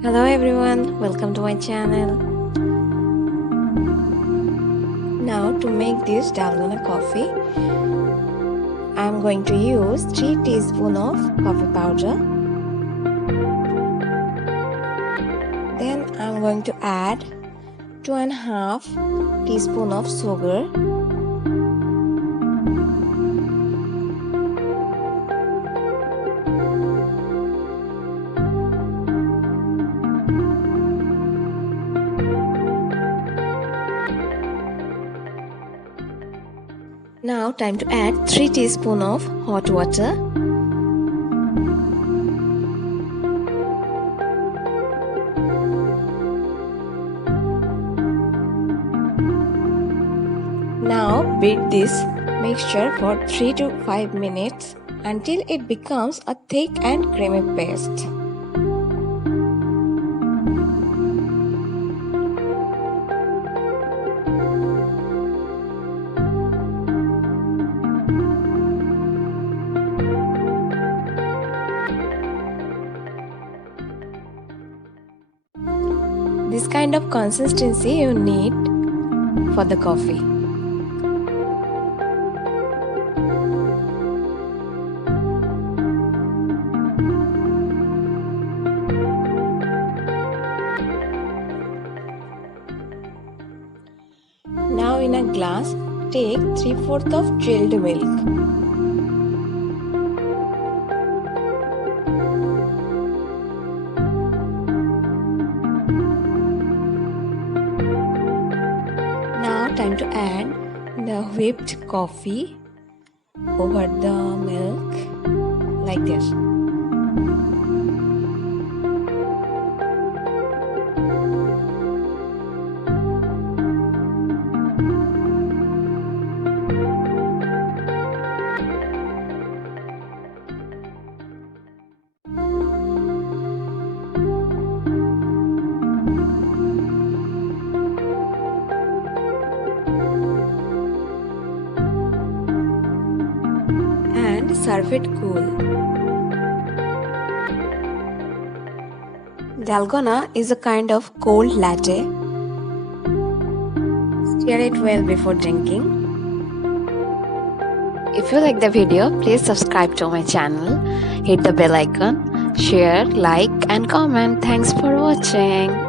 Hello everyone, welcome to my channel. Now to make this Dalgona coffee, I'm going to use 3 teaspoons of coffee powder. Then I'm going to add 2.5 teaspoons of sugar. Now time to add 3 teaspoons of hot water. Now beat this mixture for 3 to 5 minutes until it becomes a thick and creamy paste. This kind of consistency you need for the coffee. Now in a glass, take 3/4 of chilled milk. Now time to add the whipped coffee over the milk like this. And serve it cool. Dalgona is a kind of cold latte. Stir it well before drinking. If you like the video, please subscribe to my channel, hit the bell icon, share, like and comment. Thanks for watching.